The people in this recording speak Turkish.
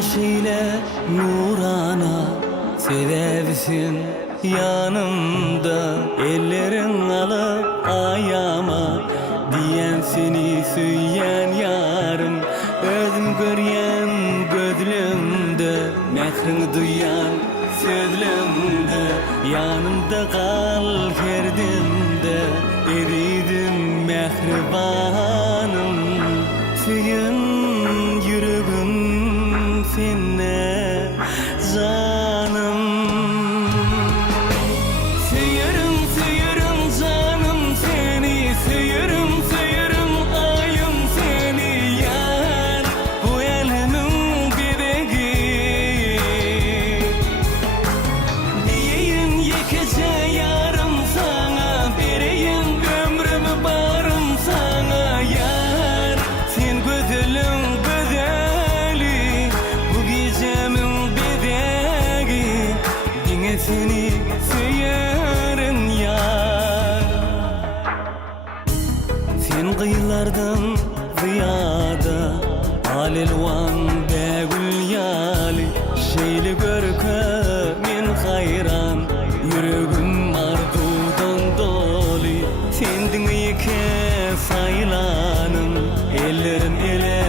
şeýle nurana sebäbisin yanımda ellerin alıp ayama diyen seni süýýän ýarym özüm görýän gözlümde mehrini duýan sözlümde yanımda kal herdimde eridim mehribanım süýün yüregim senne canım süýerim süýerim canım seni süýerim süýerim ayım seni ýar bu elimin bebegi diýeýin ýekece ýarym sana bereýin ömrümi barım sana ýar sen gözeliň gözeli bu gecemin bedegi diňe seni süýerin ýar sen gıylardan ziyada alelwan begül ýaly şeýle görke men hayran yüregim arzudan doli sen diňe ýeke saýlanım ellerim ele